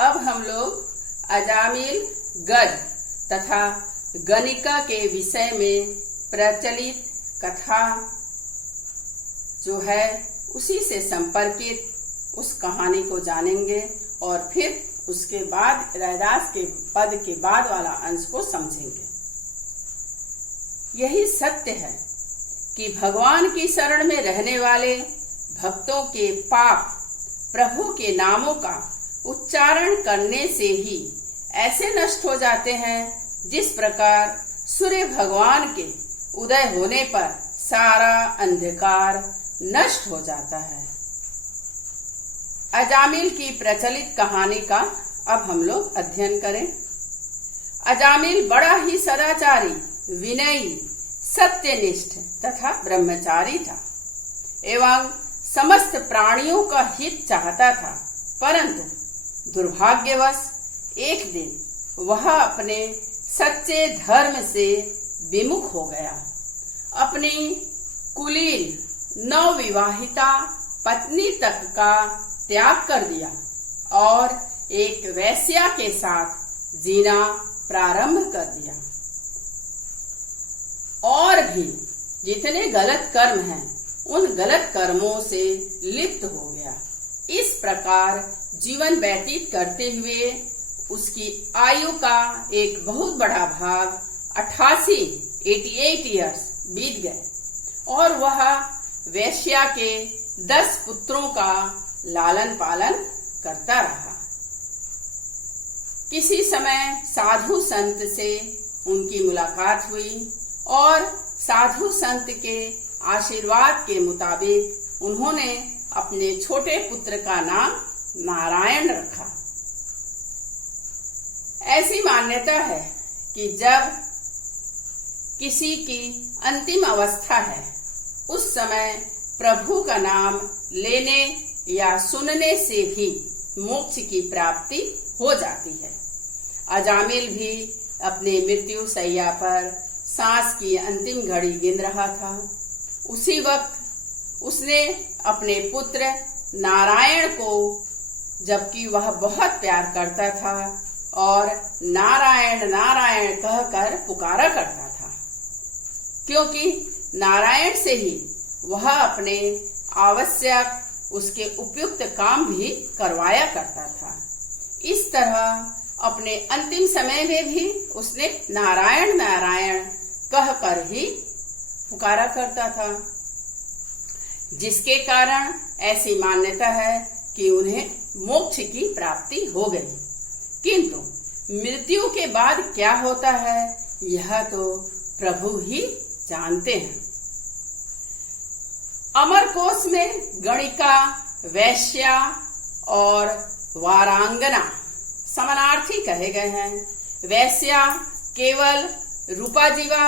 अब हम लोग अजामिल, गज तथा गणिका के विषय में प्रचलित कथा जो है उसी से संपर्कित उस कहानी को जानेंगे और फिर उसके बाद रैदास के पद के बाद वाला अंश को समझेंगे। यही सत्य है कि भगवान की शरण में रहने वाले भक्तों के पाप प्रभु के नामों का उच्चारण करने से ही ऐसे नष्ट हो जाते हैं जिस प्रकार सूर्य भगवान के उदय होने पर सारा अंधकार नष्ट हो जाता है। अजामिल की प्रचलित कहानी का अब हम लोग अध्ययन करें। अजामिल बड़ा ही सदाचारी, विनयी, सत्यनिष्ठ तथा ब्रह्मचारी था एवं समस्त प्राणियों का हित चाहता था, परंतु दुर्भाग्यवश एक दिन वह अपने सच्चे धर्म से विमुख हो गया। अपनी कुलीन नवविवाहिता पत्नी तक का त्याग कर दिया और एक वेश्या के साथ जीना प्रारंभ कर दिया। और भी जितने गलत कर्म हैं उन गलत कर्मों से लिप्त हो गया। इस प्रकार जीवन व्यतीत करते हुए उसकी आयु का एक बहुत बड़ा भाग 88 इयर्स बीत गए और वह वेश्या के 10 पुत्रों का लालन पालन करता रहा। किसी समय साधु संत से उनकी मुलाकात हुई और साधु संत के आशीर्वाद के मुताबिक उन्होंने अपने छोटे पुत्र का नाम नारायण रखा। ऐसी मान्यता है कि जब किसी की अंतिम अवस्था है उस समय प्रभु का नाम लेने या सुनने से ही मोक्ष की प्राप्ति हो जाती है। अजामिल भी अपने मृत्यु शैया पर सांस की अंतिम घड़ी गिन रहा था। उसी वक्त उसने अपने पुत्र नारायण को, जबकि वह बहुत प्यार करता था और नारायण नारायण कहकर पुकारा करता था, क्योंकि नारायण से ही वह अपने आवश्यक उसके उपयुक्त काम भी करवाया करता था। इस तरह अपने अंतिम समय में भी उसने नारायण नारायण कहकर ही पुकारा करता था, जिसके कारण ऐसी मान्यता है कि उन्हें मोक्ष की प्राप्ति हो गई। किंतु मृत्यु के बाद क्या होता है यह तो प्रभु ही जानते हैं। अमरकोश में गणिका, वैश्या और वारांगना समानार्थी कहे गए हैं। वैश्या केवल रूपाजीवा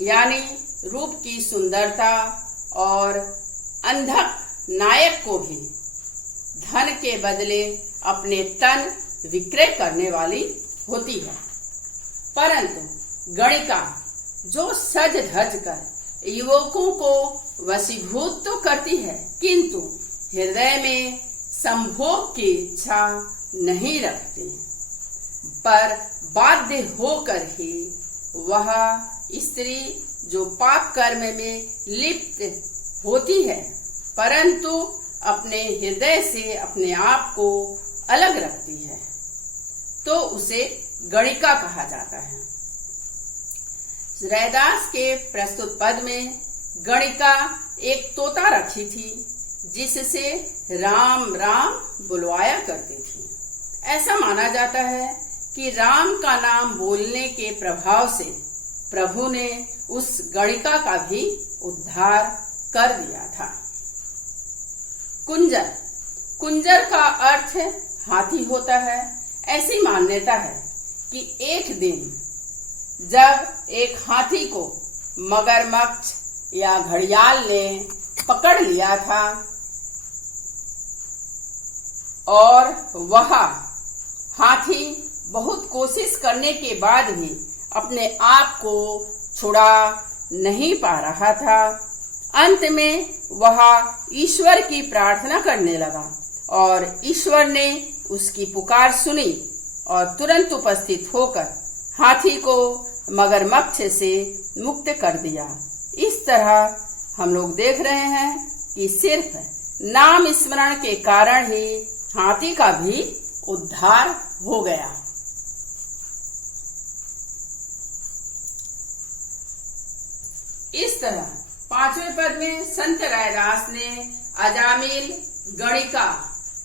यानी रूप की सुंदरता और अंधक नायक को भी धन के बदले अपने तन विक्रय करने वाली होती है, परंतु गणिका जो सज धज कर युवकों को वशीभूत तो करती है किंतु हृदय में संभोग की इच्छा नहीं रखती, पर बाध्य होकर ही वह स्त्री जो पाप कर्म में लिप्त होती है परंतु अपने हृदय से अपने आप को अलग रखती है, तो उसे गणिका कहा जाता है। रैदास के प्रस्तुत पद में गणिका एक तोता रखी थी जिससे राम राम बुलवाया करती थी। ऐसा माना जाता है कि राम का नाम बोलने के प्रभाव से प्रभु ने उस गणिका का भी उद्धार कर दिया था। कुंजर, कुंजर का अर्थ हाथी होता है। ऐसी मान्यता है कि एक दिन जब एक हाथी को मगरमच्छ या घड़ियाल ने पकड़ लिया था और वह हाथी बहुत कोशिश करने के बाद भी अपने आप को छुड़ा नहीं पा रहा था। अंत में वह ईश्वर की प्रार्थना करने लगा और ईश्वर ने उसकी पुकार सुनी और तुरंत उपस्थित होकर हाथी को मगरमच्छ से मुक्त कर दिया। इस तरह हम लोग देख रहे हैं कि सिर्फ नाम स्मरण के कारण ही हाथी का भी उद्धार हो गया। इस तरह 5वें पद में संत रायदास ने अजामिल, गणिका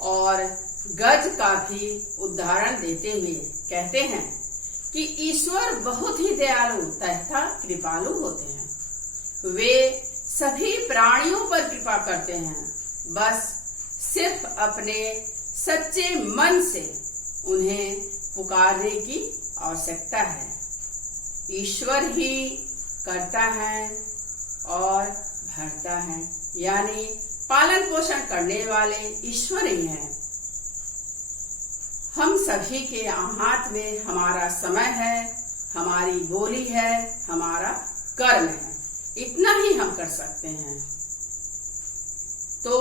और गज का भी उदाहरण देते हुए कहते हैं कि ईश्वर बहुत ही दयालु तथा कृपालु होते हैं। वे सभी प्राणियों पर कृपा करते हैं, बस सिर्फ अपने सच्चे मन से उन्हें पुकारने की आवश्यकता है। ईश्वर ही करता है और भरता है, यानी पालन पोषण करने वाले ईश्वर ही हैं। हम सभी के हाथ में हमारा समय है, हमारी बोली है, हमारा कर्म है, इतना ही हम कर सकते हैं। तो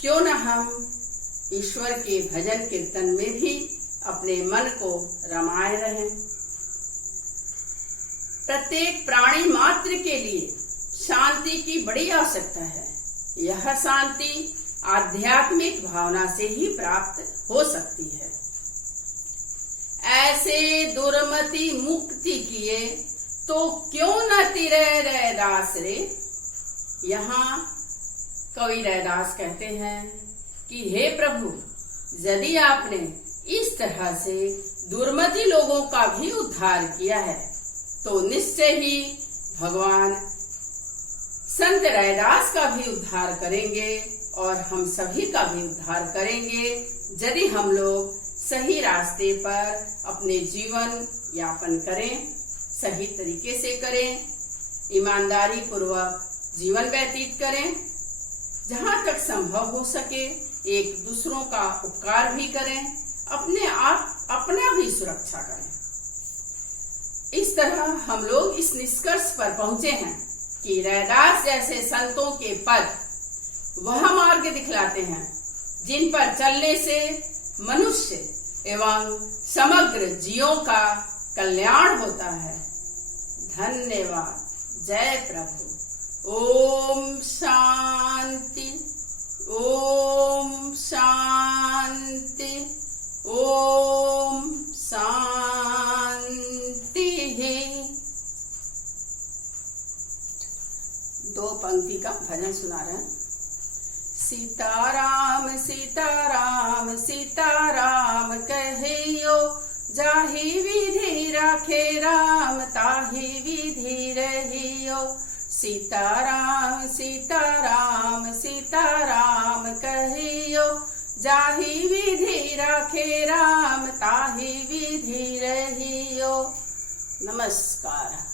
क्यों न हम ईश्वर के भजन कीर्तन में भी अपने मन को रमाए रहें। प्रत्येक प्राणी मात्र के लिए शांति की बड़ी आवश्यकता है। यह शांति आध्यात्मिक भावना से ही प्राप्त हो सकती है। ऐसे दुर्मति मुक्ति किए तो क्यों न तिरे रैदास रे। यहाँ कवि रैदास कहते हैं कि हे प्रभु, यदि आपने इस तरह से दुर्मति लोगों का भी उद्धार किया है तो निश्चय ही भगवान संत रैदास का भी उद्धार करेंगे और हम सभी का भी उद्धार करेंगे, यदि हम लोग सही रास्ते पर अपने जीवन यापन करें, सही तरीके से करें, ईमानदारी पूर्वक जीवन व्यतीत करें, जहाँ तक संभव हो सके एक दूसरों का उपकार भी करें, अपना भी सुरक्षा करें। इस तरह हम लोग इस निष्कर्ष पर पहुंचे हैं कि रैदास जैसे संतों के पद वह मार्ग दिखलाते हैं जिन पर चलने से मनुष्य एवं समग्र जीवों का कल्याण होता है। धन्यवाद। जय प्रभु। ओम शांति, ओम शांति, ओम शांति। दो पंक्ति का भजन सुना रहे हैं। सीताराम सीताराम सीताराम कहियो, जाहि विधि राखे राम ताहि विधि रहियो। सीताराम सीताराम सीताराम कहियो, जाहि विधि राखे राम ताहि विधि रहियो। नमस्कार।